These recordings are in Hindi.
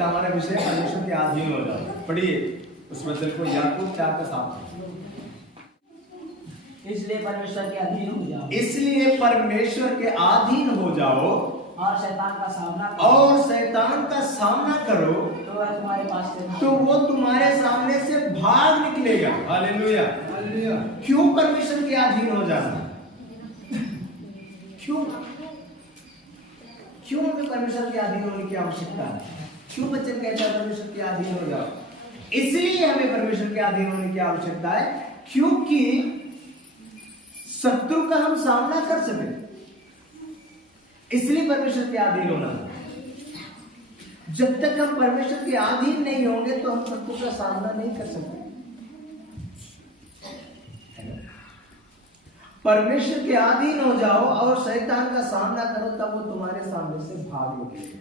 हमारा विषय परमेश्वर के अधीन हो जाओ। पढ़िए उस वचन को, याकूब 4:7। इसलिए परमेश्वर के अधीन हो जाओ। इसलिए परमेश्वर के अधीन हो जाओ और शैतान का सामना करो। और शैतान का सामना करो तो वह तुम्हारे पास से तो वो तुम्हारे सामने से भाग निकलेगा। Hallelujah hallelujah. क्यों परमेश्वर के अधीन हो जाना? क्यों क्यों हमें परमेश्वर के अधीन होने की आवश्यकता है? क्यों वचन कहता है परमेश्वर के अधीन हो जाओ? इसलिए हमें परमेश्वर के अधीन होने की आवश्यकता है क्योंकि शत्रु का हम सामना कर सके। इसलिए परमेश्वर के अधीन होना। जब तक हम परमेश्वर के अधीन नहीं होंगे तो हम शत्रु का सामना नहीं कर सकते। परमेश्वर के अधीन हो जाओ और शैतान का सामना करो, तब वो तुम्हारे सामने से भाग निकलेगा।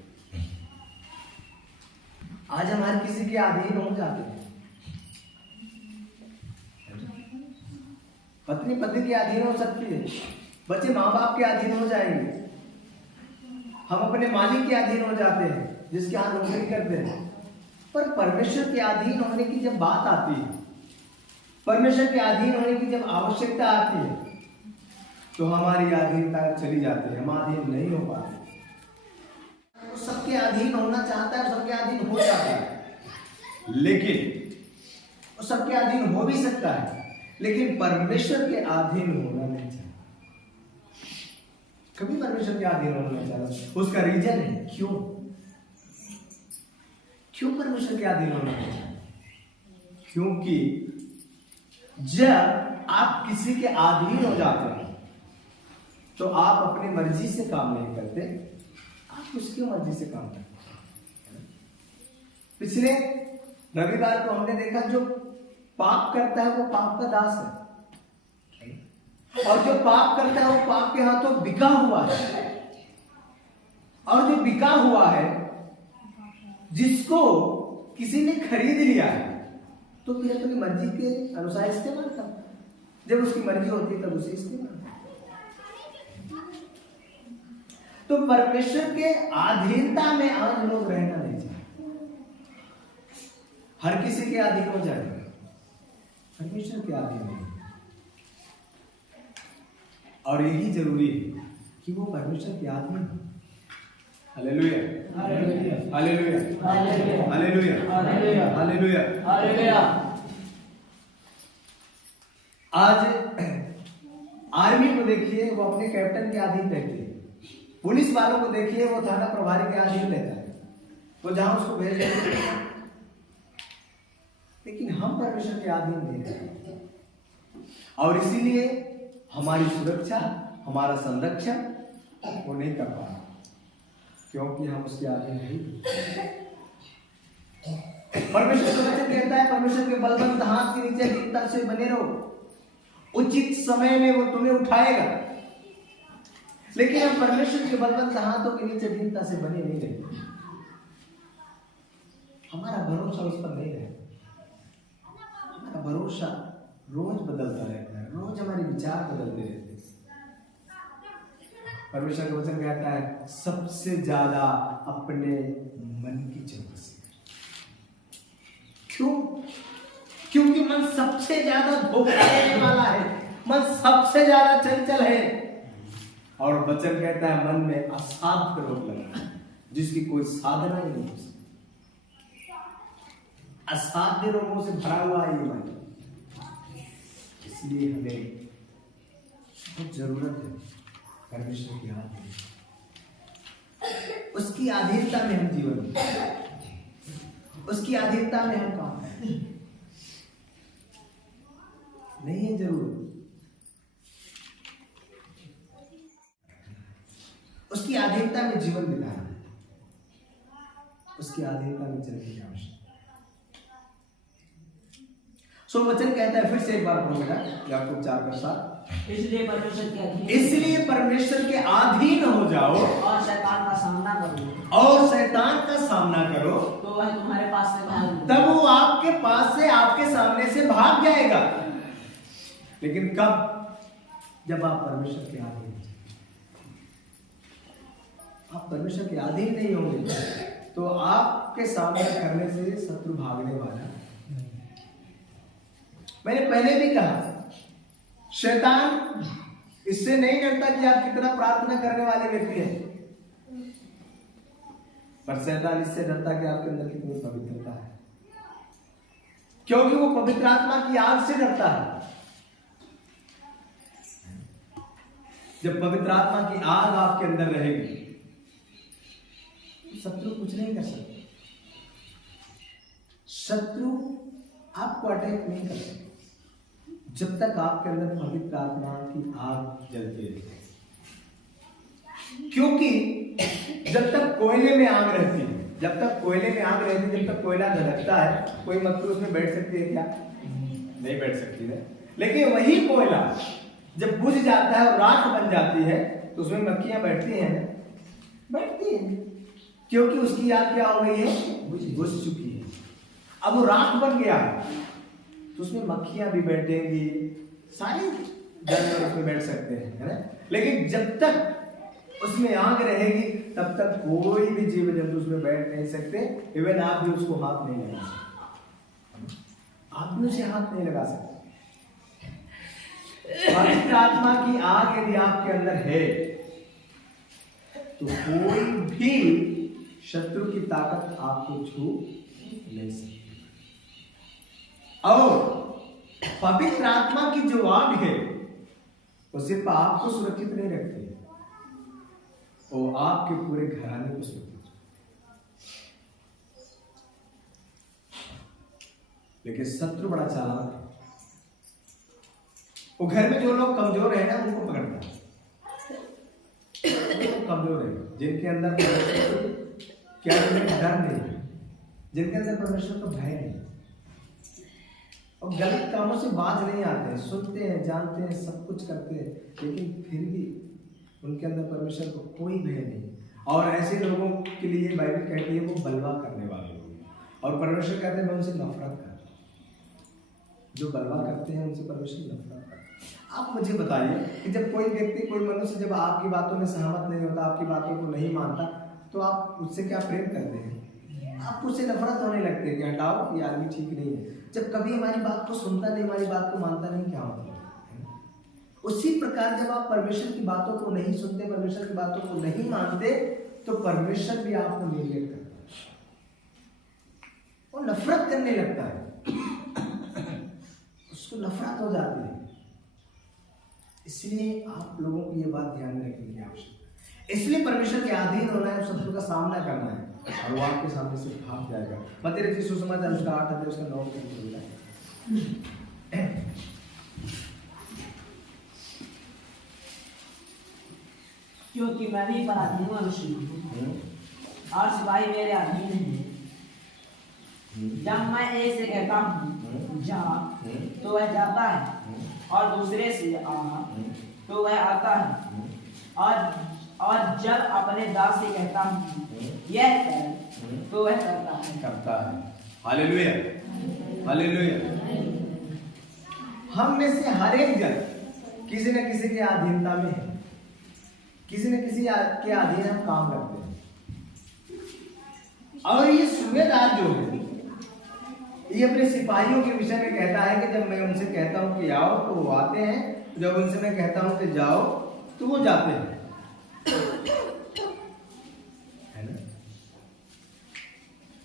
आज हम हर किसी के अधीन हो जाते हैं। पत्नी पति के अधीन हो सकती है, बच्चे माँ बाप के अधीन हो जाएंगे, हम अपने मालिक के अधीन हो जाते हैं जिसके यहाँ नौकरी करते हैं। पर परमेश्वर के अधीन होने की जब बात आती है, परमेश्वर के अधीन होने की जब आवश्यकता आती है, तो हमारी अधीनता चली जाती है, हम अधीन नहीं हो पाते। तो सबके अधीन होना चाहता है, सबके अधीन हो जाता है, लेकिन वो सबके अधीन हो भी सकता है, लेकिन परमेश्वर के अधीन होना नहीं चाहता। कभी परमेश्वर के अधीन होना नहीं चाहता। उसका रीजन है क्यों परमेश्वर के अधीन होना नहीं चाहता? क्योंकि जब आप किसी के अधीन हो जाते हैं तो आप अपनी मर्जी से काम नहीं करते, आप उसकी मर्जी से काम करते हैं। पिछले रविवार को हमने देखा जो पाप करता है वो पाप का दास है, और जो पाप करता है वो पाप के हाथों बिका हुआ है। और जो बिका हुआ है, जिसको किसी ने खरीद लिया है, तो फिर अपनी मर्जी के अनुसार इस्तेमाल करता है। जब उसकी मर्जी होती है तब उसे इस्तेमाल करता है। तो परमेश्वर के अधीनता में आज लोग रहना नहीं चाहते। हर किसी के अधीन हो जाएगा, परमेश्वर के अधीन नहीं। और यही जरूरी है कि वो परमेश्वर के अधीन हो। Hallelujah hallelujah hallelujah hallelujah hallelujah hallelujah. आज आर्मी को देखिए, वो अपने कैप्टन के अधीन रहती है। पुलिस वालों को देखिए, वो थाना प्रभारी के अधीन रहता है, वो जहां उसको भेज देते हैं। लेकिन हम परमेश्वर के अधीन नहीं रहते, और इसीलिए हमारी सुरक्षा, हमारा संरक्षण वो नहीं कर पा रहा, क्योंकि हम उसके अधीन नहीं। परमेश्वर का वचन कहता है, परमेश्वर के बलवंत हाथ के नीचे दीनता से बने रहो, उचित समय में वो तुम्हें उठाएगा। लेकिन हम परमेश्वर के बलवंत हाथों के नीचे दीनता से बने नहीं रहते। हमारा भरोसा उस पर नहीं रहता। हमारा भरोसा रोज बदलता रहता है, रोज हमारे विचार बदलते रहते हैं। परमेश्वर का वचन कहता है सबसे ज्यादा अपने मन की चौकसी। क्यों? क्योंकि मन सबसे ज्यादा धोखा देने वाला है, मन सबसे ज्यादा चंचल है। और वचन कहता है मन में असाध्य रोग लगा, जिसकी कोई साधना ही नहीं हो सकती। असाध्य रोगों से भरा हुआ है ये मन। इसलिए हमें बहुत जरूरत है परमेश्वर की अधीनता, उसकी अधीनता में हम जीवन, उसकी अधीनता में हम काम करें। नहीं है जरूरत, उसकी अधीनता में जीवन बिताना, उसकी अधीनता में चलने की आवश्यकता। सो वचन कहता है, फिर से एक बार पढ़ूंगा, याकूब 4:7। इसलिए परमेश्वर के अधीन, इसलिए परमेश्वर के अधीन हो जाओ और शैतान का सामना करो, और शैतान का सामना करो, तो वह तुम्हारे पास से भाग, तब वो आपके पास से, आपके सामने से भाग जाएगा। लेकिन कब? जब आप परमेश्वर के अधीन हो। आप परमेश्वर के अधीन नहीं होंगे तो आपके सामना करने से शत्रु भागने वाला है। मैंने पहले भी कहा, शैतान इससे नहीं डरता कि आप कितना प्रार्थना करने वाले व्यक्ति हैं, पर शैतान इससे डरता कि आपके अंदर कितनी पवित्रता है, क्योंकि वो पवित्र आत्मा की आग से डरता है। जब पवित्र आत्मा की आग आपके अंदर रहेगी तो शत्रु कुछ नहीं कर सकते। शत्रु आपको अटैक नहीं कर सकते जब तक आपके अंदर पवित्र आत्मा की आग जलती रहती है, क्योंकि जब तक कोयले में आग रहती है, जब तक कोयले में आग रहती है, जब तक कोयला धधकता है, कोई मक्खी उसमें बैठ सकती है क्या? नहीं बैठ सकती है। लेकिन वही कोयला जब बुझ जाता है और राख बन जाती है तो उसमें मक्खियां बैठती हैं, बैठती हैं, क्योंकि उसकी आग क्या हो गई है? बुझ चुकी है। अब वो राख बन गया तो उसमें मक्खियां भी बैठेंगी, सारे जानवर उसमें बैठ सकते हैं, है ना? लेकिन जब तक उसमें आग रहेगी तब तक कोई भी जीव जंतु उसमें बैठ नहीं सकते। इवन आप भी उसको हाथ नहीं लगा सकते, आप भी उसे हाथ नहीं लगा सकते। पवित्र आत्मा की आग यदि आपके अंदर है तो कोई भी शत्रु की ताकत आपको छू नहीं सकती। और पवित्र आत्मा की जो आग है वो सिर्फ आपको सुरक्षित नहीं रखती है, वो आपके पूरे घराने को सुरक्षित। लेकिन शत्रु बड़ा चालाक है, वो घर में जो लोग कमजोर है ना उनको पकड़ता है। वो कमजोर है जिनके अंदर क्या डर नहीं है, जिनके अंदर परमेश्वर का भय नहीं, और गलत कामों से बाज नहीं आते हैं, सुनते हैं, जानते हैं, सब कुछ करते हैं, लेकिन फिर भी उनके अंदर परमेश्वर को कोई भय नहीं। और ऐसे लोगों के लिए बाइबल कहती है वो बलवा करने वाले लोग, और परमेश्वर कहते हैं मैं उनसे नफरत करता हूं। जो बलवा करते हैं उनसे परमेश्वर नफरत करता है। आप मुझे बताइए कि जब कोई व्यक्ति, कोई मनुष्य जब आपकी बातों में सहमत नहीं होता, आपकी बातों को नहीं मानता, तो आप उससे क्या प्रेम करते हैं? आप उससे नफरत होने लगते हैं कि हटाओ, ये आदमी ठीक नहीं है। जब कभी हमारी बात को सुनता नहीं, हमारी बात को मानता नहीं, क्या मतलब? उसी प्रकार जब आप परमेश्वर की बातों को नहीं सुनते, परमेश्वर की बातों को नहीं मानते, तो परमेश्वर भी आपको निर्णय करता है, वो नफरत करने लगता है, उसको नफरत हो जाती है। इसलिए आप लोगों को ये बात ध्यान में रखने की आवश्यकता है। इसलिए परमेश्वर के अधीन होना है, शत्रु का सामना करना है, और वो आपके सामने से भाग जाएगा। मत्ती रचित सुसमाचार उसका 8 अध्याय उसका 9 है। क्योंकि मैं भी पराधीन मनुष्य हूँ और सिपाही मेरे अधीन है। जब मैं एक से कहता हूँ जा, तो वह जाता है, और दूसरे से आ, तो वह आता है, और जब अपने दास से कहता हूँ यह कर, तो वह करता है। Hallelujah, hallelujah. हम में से हर एक जन किसी न किसी के अधीनता में है, किसी न किसी के अधीन हम काम करते हैं। और ये सूबेदार जो है ये अपने सिपाहियों के विषय में कहता है कि जब मैं उनसे कहता हूं कि आओ तो वो आते हैं, जब उनसे मैं कहता हूं कि जाओ तो वो जाते हैं, है ना?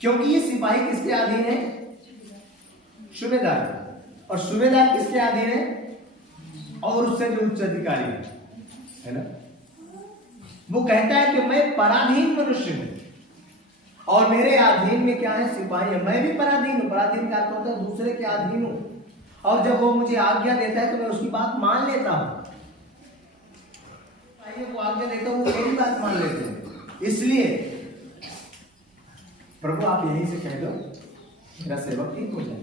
क्योंकि ये सिपाही किसके अधीन है? सूबेदार। और सूबेदार किसके अधीन है? और उससे जो उच्च अधिकारी है ना, वो कहता है कि मैं पराधीन मनुष्य हूं और मेरे अधीन में क्या है? सिपाही है। मैं भी पराधीन हूं। पराधीन का अर्थ होता है दूसरे के अधीन हूं, और जब वो मुझे आज्ञा देता है तो मैं उसकी बात मान लेता हूं। वो आज्ञा देता हूं, वो मेरी बात मान लेते हैं। इसलिए प्रभु आप यहीं से कह दो मेरा सेवक ठीक हो जाए।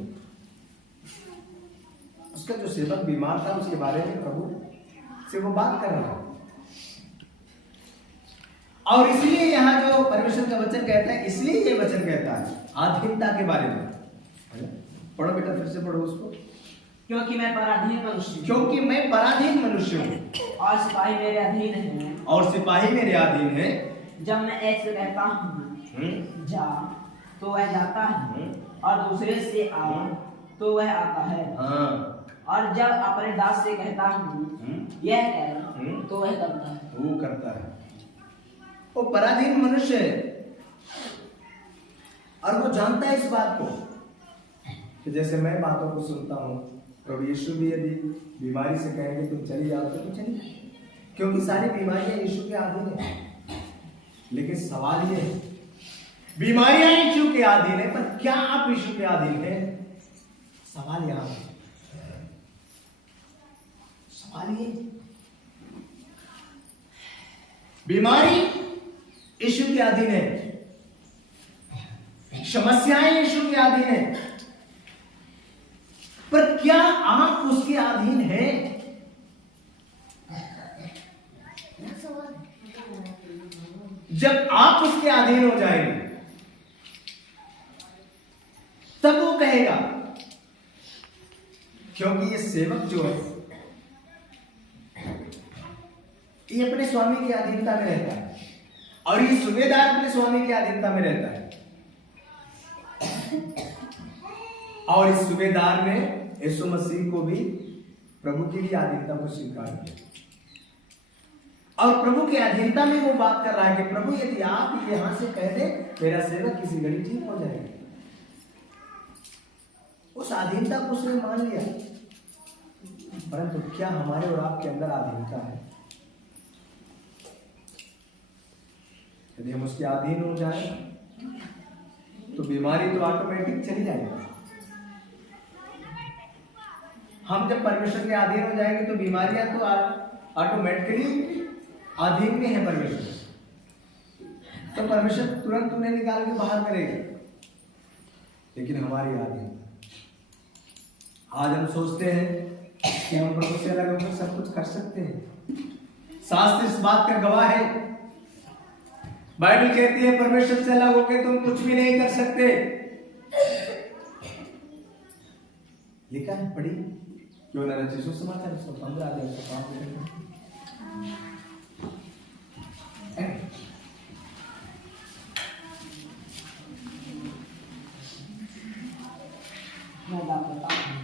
उसका जो सेवक बीमार था उसके बारे में प्रभु से वो बात कर रहा है। और इसलिए यहां जो परमेश्वर का वचन कहता है, इसलिए ये वचन कहता है अधीनता के बारे में। पढ़ो बेटा, फिर से पढ़ो उसको। क्योंकि मैं पराधीन मनुष्य, क्योंकि मैं पराधीन मनुष्य हूं और सिपाही मेरे अधीन है, और सिपाही मेरे अधीन है। जब मैं एक से कहता हूं जा तो वह जाता है और दूसरे से आ तो वह आता है। हाँ। और जब अपने दास से कहता हूँ यह कर तो वह करता है। वो करता है। वो पराधीन मनुष्य है और वो जानता है इस बात को कि जैसे मैं बातों को सुनता हूँ, प्रभु यीशु भी यदि बीमारी से कहेंगे तुम चली जाओ तो तुम चली जाओ, क्योंकि सारी बीमारियां यीशु के अधीन है। लेकिन सवाल ये है, बीमारियां यीशु के अधीन है, पर क्या आप यीशु के अधीन है? सवाल यहां है। सवाल ये, बीमारी यीशु के अधीन है, समस्याएं यीशु के अधीन है, पर क्या आप उसके अधीन हैं? जब आप उसके अधीन हो जाएंगे तब वो कहेगा, क्योंकि ये सेवक जो है ये अपने स्वामी की अधीनता में रहता है और ये सूबेदार अपने स्वामी की अधीनता में रहता है। और इस सूबेदार ने यीशु मसीह को भी प्रभु की भी अधीनता को स्वीकार किया और प्रभु की अधीनता में वो बात कर रहा है कि प्रभु यदि आप यहां से कह दे मेरा सेवक किसी घड़ी ठीक हो जाएगा। उस अधीनता को उसने मान लिया। परंतु क्या हमारे और आपके अंदर अधीनता है? यदि हम उसके अधीन हो जाए तो बीमारी तो ऑटोमेटिक चली जाएगी। हम जब परमेश्वर के अधीन हो जाएंगे तो बीमारियां तो ऑटोमेटिकली अधीन में है परमेश्वर, तो परमेश्वर तुरंत उन्हें निकाल के बाहर करेगा। लेकिन हमारी अधीन, आज हम सोचते हैं कि हम प्रभु से अलग होकर सब कुछ कर सकते हैं। शास्त्र इस बात का गवाह है। बाइबल कहती है परमेश्वर से अलग होकर तुम कुछ भी नहीं कर सकते। लिखा है, पढ़ी क्यों ना रची सुसमाचार 115 अध्याय 105। मैं बात बताता हूँ।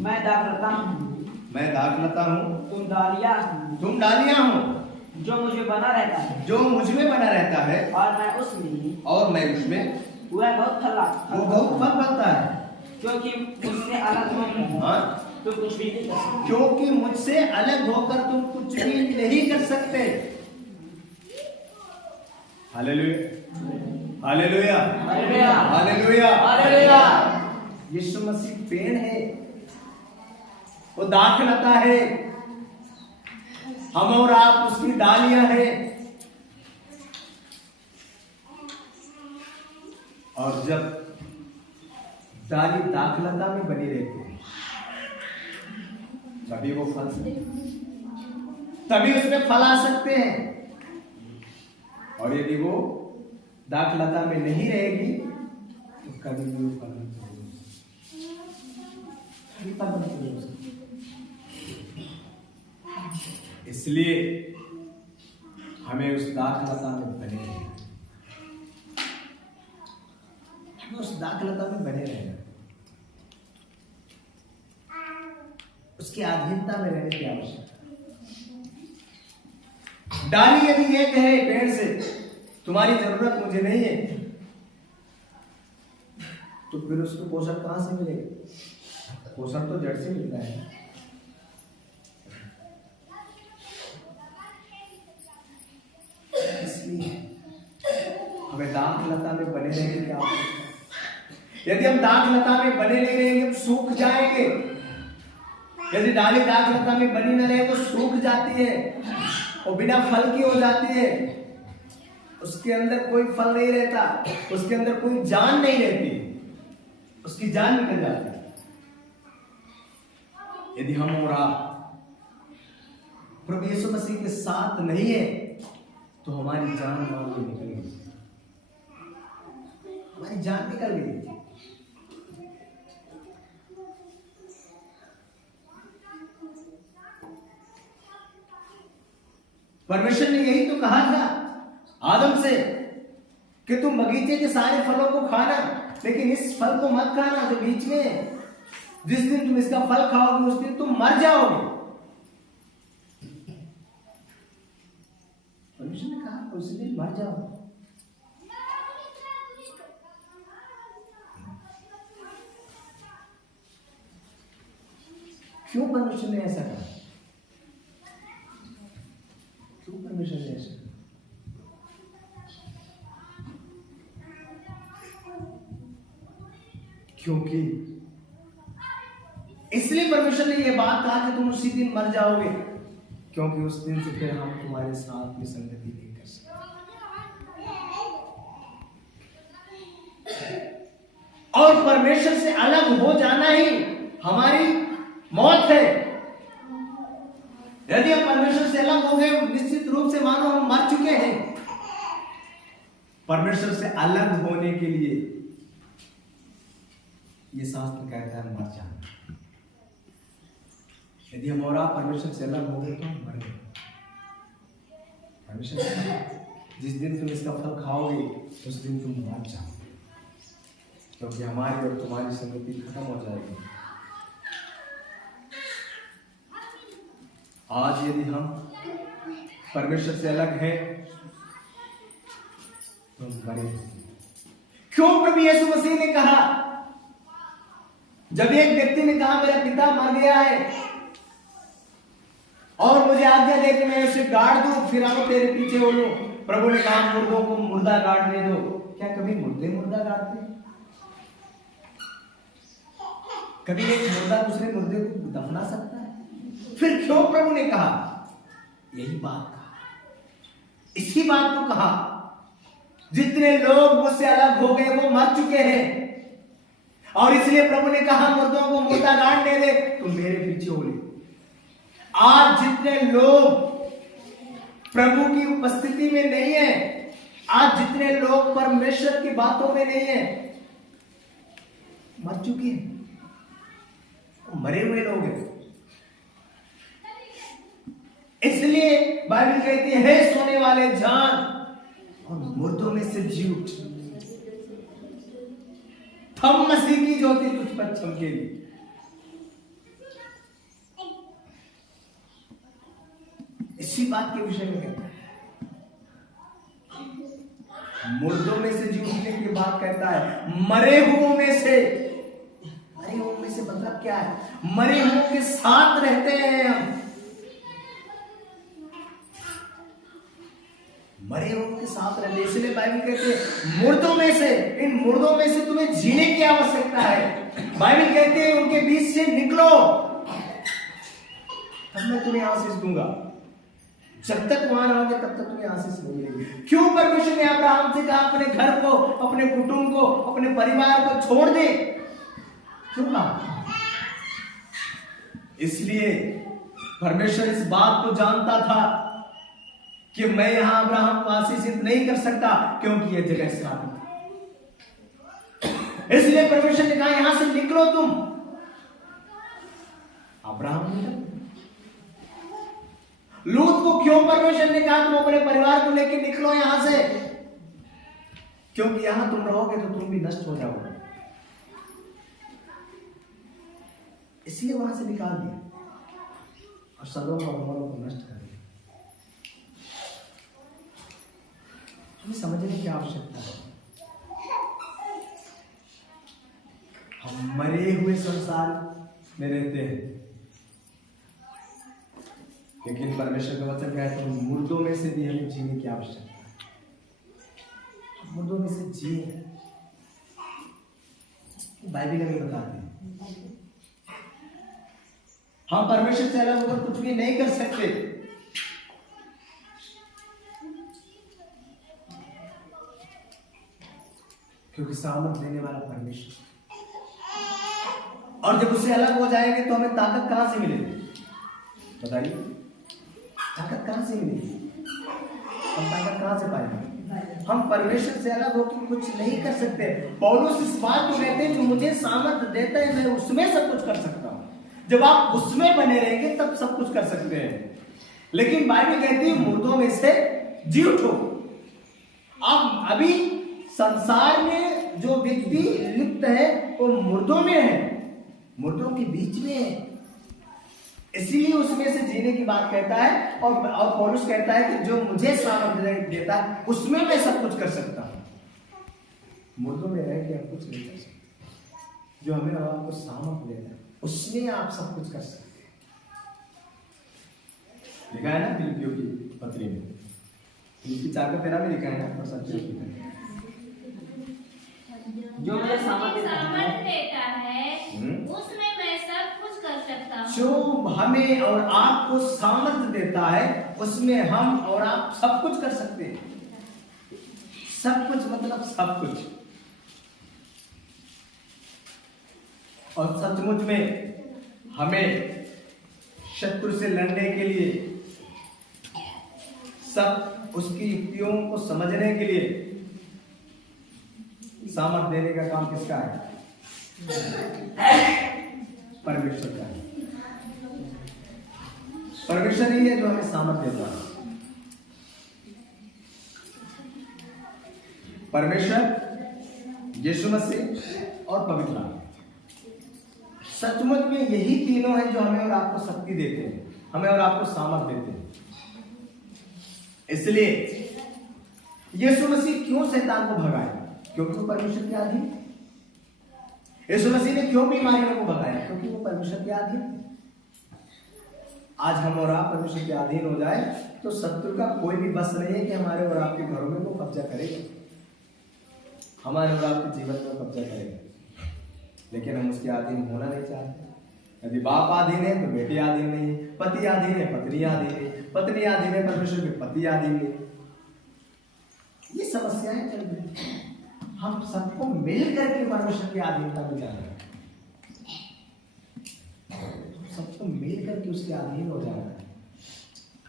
मैं दाखलता हूँ, मैं दाखलता हूँ, तुम डालियाँ हो, तुम डालियां हो, जो मुझे बना रहता है, जो मुझ में बना रहता है और मैं उसमें, और मैं उसमें, वह बहुत वो बहुत फल फलता है। क्योंकि मुझसे अलग होकर हाँ? तो कुछ भी नहीं कर सकते। क्योंकि मुझसे अलग होकर तुम कुछ भी नहीं कर सकते। Hallelujah, hallelujah, hallelujah, hallelujah, hallelujah. यीशु मसीह पेड़ है, वो दाखलता है, हम और आप उसकी डालियां हैं। और जब डाली दाखलता में बनी रहती है तभी वो फल सकते, तभी उसमें फल आ सकते हैं। और यदि वो दाखलता में नहीं रहेगी तो कभी भी वो फल नहीं हो सकती। इसलिए हमें उस दाखलता में बने रहना, हमें उस दाखलता में बने रहना, उसकी अधीनता में रहने की आवश्यकता। डाली यदि ये कहे पेड़ से तुम्हारी जरूरत मुझे नहीं है, तो फिर उसको पोषण कहां से मिलेगा? पोषण तो जड़ से मिलता है। इसलिए हमें दाखलता में बने रहने की आवश्यकता है। यदि हम दाखलता में बने नहीं रहेंगे हम सूख जाएंगे। यदि डाली दाखलता में बनी न रहे तो सूख जाती है और बिना फल की हो जाती है। उसके अंदर कोई फल नहीं रहता, उसके अंदर कोई जान नहीं रहती, उसकी जान निकल जाती है। यदि हम और आप प्रभु यीशु मसीह के साथ नहीं है तो हमारी जान मान लो निकल गई, हमारी जान निकल गई। परमेश्वर ने यही तो कहा था आदम से कि तुम बगीचे के सारे फलों को खाना, लेकिन इस फल को मत खाना जो बीच में है। जिस दिन तुम इसका फल खाओगे उस दिन तुम मर जाओगे। परमेश्वर ने कहा उस दिन मर जाओगे। क्यों परमेश्वर ने ऐसा कहा? क्यों परमेश्वर ने ऐसा कहा? क्योंकि इसलिए परमेश्वर ने यह बात कहा कि तुम उसी दिन मर जाओगे, क्योंकि उस दिन से फिर हम तुम्हारे साथ में संगति नहीं कर सकते। और परमेश्वर से अलग हो जाना ही हमारी मौत है। यदि हम परमेश्वर से अलग हो गए, निश्चित रूप से मानो हम मर चुके हैं। परमेश्वर से अलग होने के लिए ये शास्त्र कहता है मर जाना। यदि हम और आप परमेश्वर से अलग हो गए तो हम मर गए। परमेश्वर से जिस दिन तुम इसका फल खाओगे उस दिन तुम मर जाओगे, क्योंकि हमारी और तुम्हारी संगति खत्म हो जाएगी। आज यदि हम परमेश्वर से अलग हैं तो हम मरे। क्यों प्रभु यीशु मसीह ने कहा, जब एक व्यक्ति ने कहा मेरा पिता मर गया है और मुझे आज्ञा दे कि मैं उसे गाड़ दूं, फिर आओ तेरे पीछे हो लूं। प्रभु ने कहा मुर्दों को मुर्दा गाड़ने दो। क्या कभी मुर्दे मुर्दा गाड़ते? कभी एक मुर्दा दूसरे मुर्दे को दफना सकता है? फिर क्यों प्रभु ने कहा? यही बात कहा, इसी बात को कहा, जितने लोग मुझसे अलग हो गए वो मर चुके हैं। और इसलिए प्रभु ने कहा मुर्दों को मुर्दा गाड़ने दे, तुम मेरे पीछे हो ले। आज जितने लोग प्रभु की उपस्थिति में नहीं है, आज जितने लोग परमेश्वर की बातों में नहीं है, मर चुके हैं, मरे हुए लोग हैं। इसलिए बाइबल कहती है हे सोने वाले जान और मुर्दों में से जी उठ, थम मसीह की ज्योति तुझ पर चमकेगी। इसी बात के विषय में कहता है, मुर्दों में से जी उठने की बात कहता है, मरे हुओं में से। मरे हुओं में से मतलब क्या है? मरे हुओं के साथ रहते हैं हम। मरे हुओं के साथ रहते, इसलिए बाइबल कहते हैं मुर्दों में से, इन मुर्दों में से तुम्हें जीने की आवश्यकता है। बाइबल कहते हैं उनके बीच से निकलो, तब मैं तुम्हें आशीष दूंगा। जब तक वहां रहोगे तब तक तुम्हें आशीष नहीं मिलेगी। क्यों परमेश्वर ने अब्राहम से कहा अपने घर को, अपने कुटुंब को, अपने परिवार को छोड़ दे? क्यों कहा? इसलिए परमेश्वर इस बात को जानता था कि मैं यहां अब्राहम को आशीषित नहीं कर सकता, क्योंकि यह जगह श्रापित है। इसलिए परमेश्वर ने कहा यहां से निकलो तुम। अब्राहम ने लूत को क्यों परमेश्वर ने कहा तुम अपने परिवार को लेकर निकलो यहां से? क्योंकि यहां तुम रहोगे तो तुम भी नष्ट हो जाओगे। इसलिए वहां से निकाल दिया और सदोम और गमोरा को नष्ट कर दिया। हमें समझने की आवश्यकता है, हम मरे हुए संसार में रहते हैं, लेकिन परमेश्वर का वचन कहता है मुर्दों में से भी हमें जीने की आवश्यकता है। मुर्दों में से जिए, बाइबल हमें बताती है। हम परमेश्वर से अलग होकर कुछ भी नहीं कर सकते। क्योंकि सामर्थ देने वाला परमेश्वर, और जब उससे अलग हो जाएंगे तो हमें ताकत कहां से मिलेगी? बताइए, ताकत कहां से मिलेगी? हम ताकत कहां से पाएंगे? हम परमेश्वर से अलग होकर कुछ नहीं कर सकते। पौलुस इस बात को कहते हैं जो मुझे सामर्थ देता है मैं उसमें सब कुछ कर सकता हूं। जब आप उसमें बने रहेंगे तब सब कुछ कर सकते हैं। लेकिन बाइबल कहती है मुर्दों में से जी उठो। अब अभी संसार में जो व्यक्ति लिप्त है वो मुर्दों में है, मुर्दों के बीच में है, इसलिए उसमें से जीने की बात कहता है। और पौलुस कहता है कि जो मुझे सामर्थ्य देता है उसमें मैं सब कुछ कर सकता हूं। मुर्दों में रह के हम कुछ नहीं कर सकते, जो हमें और आपको सामर्थ्य देता है उसमें आप सब कुछ कर सकते हैं। लिखा है ना फिलिपियों की पत्री में, फिलिपी 4:13 में लिखा है ना, और सच जो मुझे सामर्थ्य देता है उसमें मैं सब कुछ कर सकता हूँ। जो हमें और आपको सामर्थ्य देता है उसमें हम और आप सब कुछ कर सकते हैं। सब कुछ मतलब सब कुछ। और सचमुच में हमें शत्रु से लड़ने के लिए, सब उसकी युक्तियों को समझने के लिए सामर्थ्य देने का काम किसका है? परमेश्वर का है। परमेश्वर ही है जो हमें सामर्थ्य देता है। परमेश्वर, यीशु मसीह और पवित्र आत्मा। सचमुच में यही तीनों हैं जो हमें और आपको शक्ति देते हैं, हमें और आपको सामर्थ्य देते हैं। इसलिए यीशु मसीह क्यों शैतान को भगाया? क्योंकि वो परमेश्वर के अधीन। यीशु मसीह ने क्यों बीमारियों को भगाया? क्योंकि वो परमेश्वर के अधीन। आज हम और आप परमेश्वर के अधीन हो जाए तो शत्रु का कोई भी बस नहीं है कि हमारे और आपके घरों में वो कब्जा करेगा, हमारे और आपके जीवन में कब्जा करेगा। लेकिन हम उसके अधीन होना नहीं चाहते। यदि बाप अधीन है तो बेटे अधीन नहीं है, पति अधीन है पत्नी अधीन है, पत्नी अधीन है परमेश्वर के पति अधीन नहीं। ये समस्याएं चल रही। हम सबको मिल करके परमेश्वर की अधीनता में जाना है, सबको मिल करके उसके अधीन हो जाना है,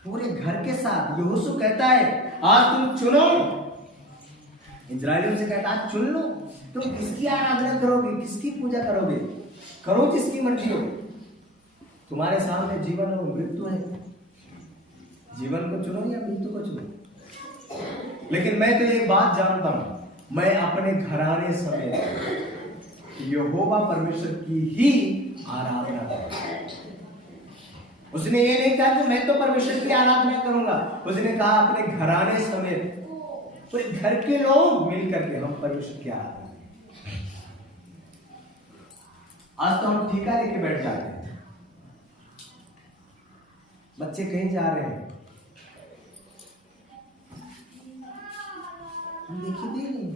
पूरे घर के साथ। यहोशू कहता है आज तुम चुनो, इजराइलियों से कहता है आज चुन लो, तुम किसकी आराधना करोगे, किसकी पूजा करोगे, करो जिसकी मर्जी हो। तुम्हारे सामने जीवन और मृत्यु है, जीवन को चुनो या मृत्यु को चुनो। लेकिन मैं तो एक बात जानता हूं, मैं अपने घराने समेत यहोवा परमेश्वर की ही आराधना करूंगा। उसने ये नहीं कहा कि मैं तो परमेश्वर की आराधना करूंगा, उसने कहा अपने घराने समेत, तो घर के लोग मिल करके हम परमेश्वर की आराधना। आज तो हम ठीका लेके बैठ जाते हैं, बच्चे कहीं जा रहे हैं, हम देखिए दे नहीं,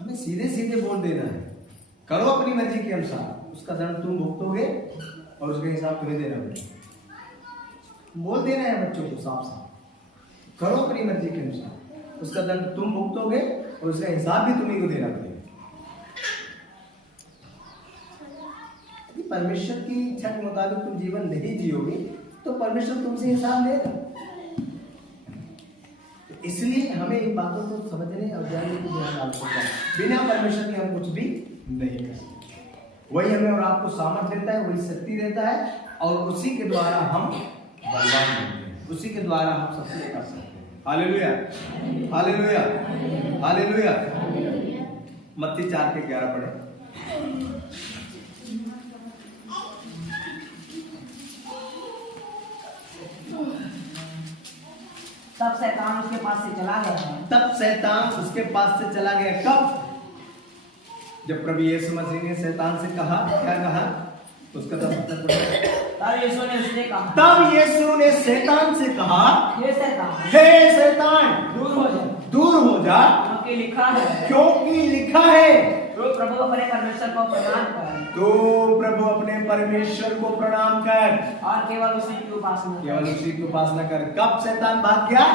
हमें सीधे सीधे बोल देना है करो अपनी मर्जी के अनुसार, उसका दंड तुम भुगतोगे और उसका हिसाब तुम्हें देना पड़ेगा। बोल देना है बच्चों को साफ साफ, करो अपनी मर्जी के अनुसार, उसका दंड तुम भुगतोगे और उसका हिसाब भी तुम्ही को देना पड़ेगा। परमेश्वर की इच्छा के मुताबिक तुम जीवन नहीं जियोगे तो परमेश्वर तुमसे हिसाब लेगा। तो इसलिए हमें इन बातों को समझने और जानने की बहुत आवश्यकता है। बिना परमेश्वर के हम कुछ भी नहीं कर सकते। वही हमें और आपको सामर्थ्य देता है, वही शक्ति देता है, और उसी के द्वारा हम बलवान बनते हैं, उसी के द्वारा हम सब कुछ कर सकते हैं। Hallelujah, hallelujah, hallelujah. मत्ती 4:11 पढ़े। तब शैतान उसके पास से चला गया। तब शैतान उसके पास से चला गया। कब? जब प्रभु यीशु मसीह ने शैतान से कहा, क्या कहा? उसका तब यीशु ने उससे कहा, तब यीशु ने शैतान से कहा, हे शैतान, हे शैतान, दूर हो जा, दूर हो जा, क्योंकि लिखा है, क्योंकि लिखा है, तो प्रभु अपने परमेश्वर को प्रणाम कर, तो प्रभु अपने परमेश्वर को प्रणाम कर और केवल उसी की उपासना, केवल उसी की उपासना कर। कब शैतान भाग गया?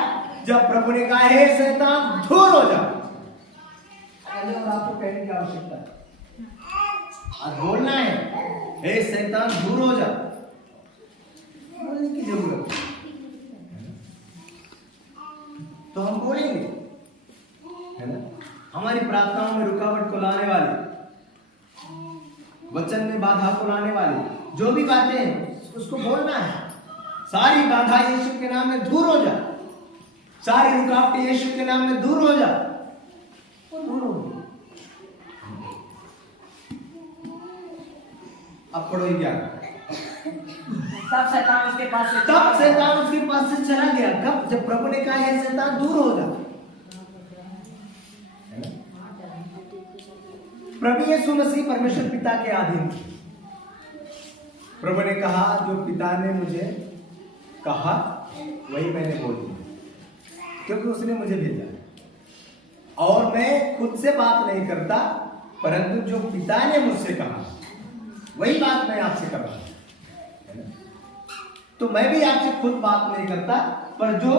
जब प्रभु ने कहा, हे शैतान दूर हो जा। आपको कहने की आवश्यकता है, आज बोलना है, हे शैतान दूर हो जा, बोलने की जरूरत है। तो हम बोलेंगे, है ना? हमारी प्रार्थनाओं में रुकावट को लाने वाले, वचन में बाधा को लाने वाली जो भी बातें हैं उसको बोलना है, सारी बाधा यीशु के नाम में दूर हो जा, सारी रुकावटें यीशु के नाम में दूर हो जा, वो दूर हो गई। अब पढ़ो 11। तब शैतान उसके पास से चला गया। कब? जब प्रभु ने कहा है शैतान दूर हो जा। प्रभु यीशु मसीह परमेश्वर पिता के अधीन थे। प्रभु ने कहा जो पिता ने मुझे कहा वही मैंने बोल दिया, क्योंकि उसने मुझे भेजा और मैं खुद से बात नहीं करता, परंतु जो पिता ने मुझसे कहा वही बात मैं आपसे कर रहा हूं। तो मैं भी आपसे खुद बात नहीं करता, पर जो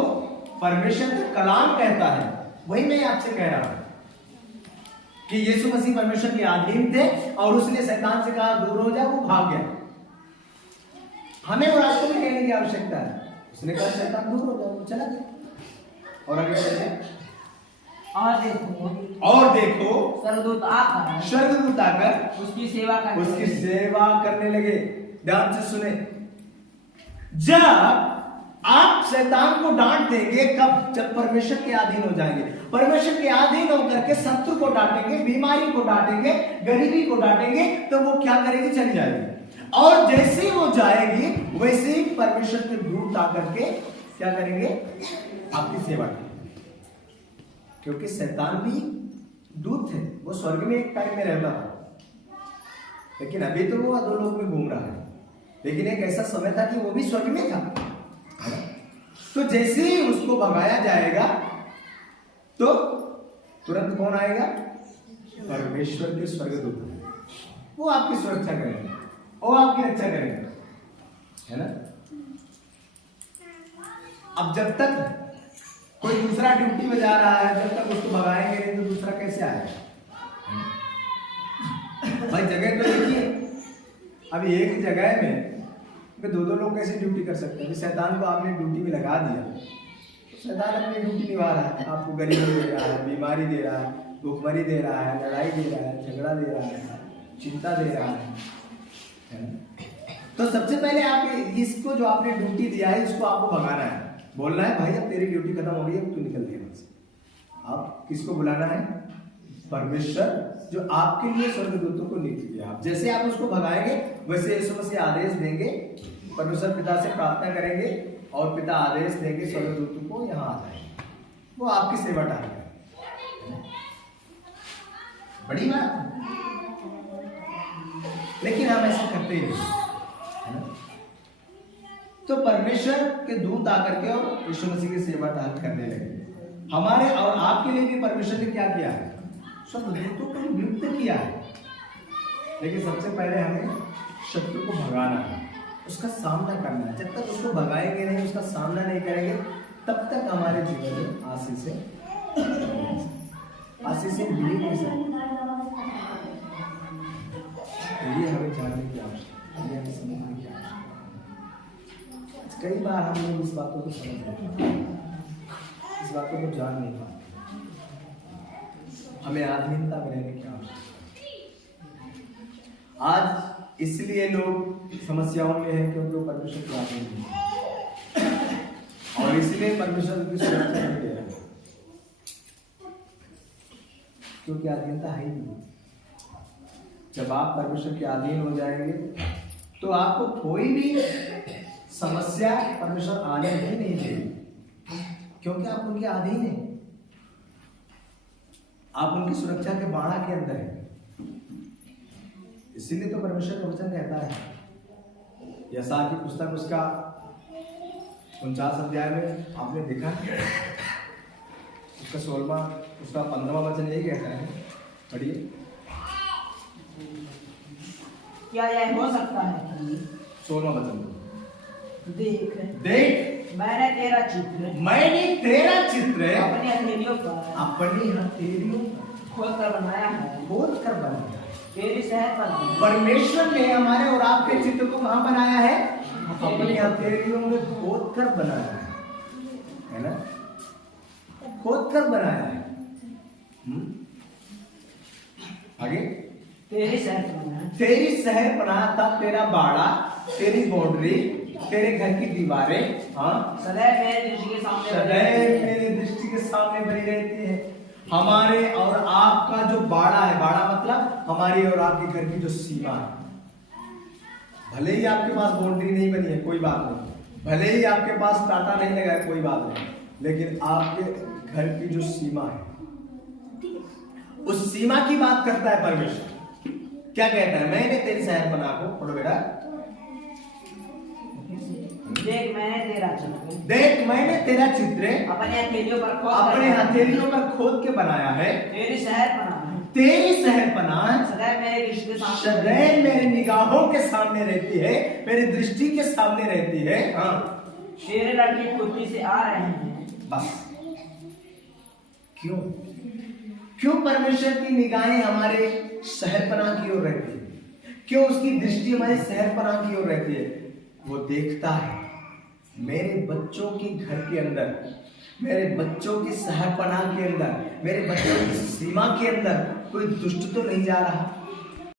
परमेश्वर का कलाम कहता है वही मैं आपसे कह रहा हूं कि यीशु मसीह परमेश्वर के अधीन थे और उसने शैतान से कहा दूर हो जा, वो भाग गया। हमें वो रास्ते में कहने की आवश्यकता है। उसने कहा शैतान दूर हो जा, वो चला गया। और आगे चलते और देखो स्वर्गदूत आकर उसकी सेवा करने लगे। ध्यान से सुने, जब आप शैतान को डांट देंगे, कब? जब परमेश्वर के अधीन हो जाएंगे। परमेश्वर के अधीन होकर के शत्रु को डांटेंगे, बीमारी को डांटेंगे, गरीबी को डांटेंगे, तो वो क्या करेगी? चली जाएगी। और जैसे ही वो जाएगी वैसे ही परमेश्वर के दूत आकर के क्या करेंगे? आपकी सेवा करेंगे। क्योंकि शैतान भी दूत है, वो स्वर्ग में एक टाइम में रहता था, लेकिन अभी तो वो अधोलोक में घूम रहा है। लेकिन एक ऐसा समय था कि वो भी स्वर्ग में था। तो जैसे ही उसको भगाया जाएगा तो तुरंत कौन आएगा? परमेश्वर के स्वर्गदूत। वो आपकी सुरक्षा करेंगे, वो आपकी रक्षा करेंगे, है ना। अब जब तक कोई दूसरा ड्यूटी में जा रहा है, जब तक उसको भगाएंगे नहीं तो दूसरा कैसे आएगा? भाई जगह तो देखिए, अभी एक जगह में दो लोग कैसे ड्यूटी कर सकते हैं? शैतान को आपने ड्यूटी में लगा दिया, शैतान अपनी ड्यूटी निभा रहा है, आपको गरीबी दे रहा है, बीमारी दे रहा है, भूखमरी दे रहा है, लड़ाई दे रहा है, झगड़ा दे रहा है, चिंता दे रहा है। तो सबसे पहले आप इसको जो आपने ड्यूटी दिया है इसको आपको भगाना है, बोलना है भाई अब तेरी ड्यूटी खत्म हो गई है, तू निकल गया। आप किसको बुलाना है? परमेश्वर जो आपके लिए स्वर्गदूतों को नियुक्त किया। आप जैसे आप उसको भगाएंगे वैसे यीशु मसीह आदेश देंगे, परमेश्वर पिता से प्रार्थना करेंगे और पिता आदेश देंगे स्वर्गदूतों को यहाँ आ जाएंगे, वो आपकी सेवा डालेंगे। बड़ी बात, लेकिन हम ऐसा करते ही नहीं। तो परमेश्वर के दूत आकर के और यीशु मसीह की सेवा करने लगे। हमारे और आपके लिए भी परमेश्वर ने क्या किया है? स्वर्गदूतों को नियुक्त किया है। लेकिन सबसे पहले हमें शत्रु को भगाना है, उसका सामना करना है। जब तक उसको भगाएंगे नहीं, उसका सामना नहीं करेंगे, तब तक हमारे जीवन में आशीष मिली नहीं सकती। ये हमें जानने की आवश्यकता है, हमें समझने की आवश्यकता है। कई बार हम लोग इस बातों को समझ नहीं पाते, इस बातों को जान नहीं पाते। हमें आधीनता में रहने की आवश्यकता है। आज इसलिए लोग समस्याओं में हैं क्योंकि वो परमेश्वर के अधीन हैं, और इसलिए परमेश्वर की सुरक्षा नहीं दे रहा, क्योंकि अधीनता है ही नहीं। जब आप परमेश्वर के अधीन हो जाएंगे तो आपको कोई भी समस्या परमेश्वर आने ही नहीं देगी, क्योंकि आप उनके अधीन हैं, आप उनकी सुरक्षा के बाड़ा के अंदर हैं। इसीलिए तो परमेश्वर का वचन कहता है, यशायाह की पुस्तक उसका 49 अध्याय में आपने देखा, उसका 16वां उसका 15वां वचन यही कहता है, पढ़िए। क्या यह हो सकता है कि 16वां वचन देख मैंने तेरा चित्र अपनी हथेलियों खोद कर बनाया है, तेरी शहर पर। परमेश्वर ने हमारे और आपके चित्र को कहाँ बनाया है? अपनी हथेलियों में खोद कर बनाया है ना, खोद कर बनाया है। आगे तेरी शहर बनाया था, तेरा बाड़ा, तेरी बाउंड्री तेरे घर की दीवारें हाँ सदैव मेरी दृष्टि के सामने बनी सदैव रहती हैं। मेरी दृष्टि के सामने बनी रहती है। हमारे और आपका जो बाड़ा है, बाड़ा मतलब हमारी और आपके घर की जो सीमा है, भले ही आपके पास बाउंड्री नहीं बनी है कोई बात नहीं, भले ही आपके पास टाटा नहीं लगा है कोई बात नहीं, लेकिन आपके घर की जो सीमा है उस सीमा की बात करता है परमेश्वर। क्या कहता है? मैंने तेरी शहरपनाह को, पढ़ो बेटा, देख मैंने तेरा चित्र देख मैंने तेरा चित्र अपने हथेलियों पर अपने हथेलियों पर खोद के बनाया है। तेरी शहर बना तेरी शहरपनाह सदैव मेरी दृष्टि के सामने सदैव मेरे निगाहों के सामने रहती है, मेरी दृष्टि के सामने रहती है। हाँ तेरे लड़के फुर्ती से आ रहे हैं। बस क्यों क्यों परमेश्वर की निगाहें हमारे शहरपनाह की ओर रहती है? क्यों उसकी दृष्टि हमारे शहरपनाह की ओर रहती है? वो देखता है मेरे बच्चों के घर के अंदर, मेरे बच्चों की शहरपनाह के अंदर, मेरे बच्चों की सीमा के अंदर कोई दुष्ट तो नहीं जा रहा,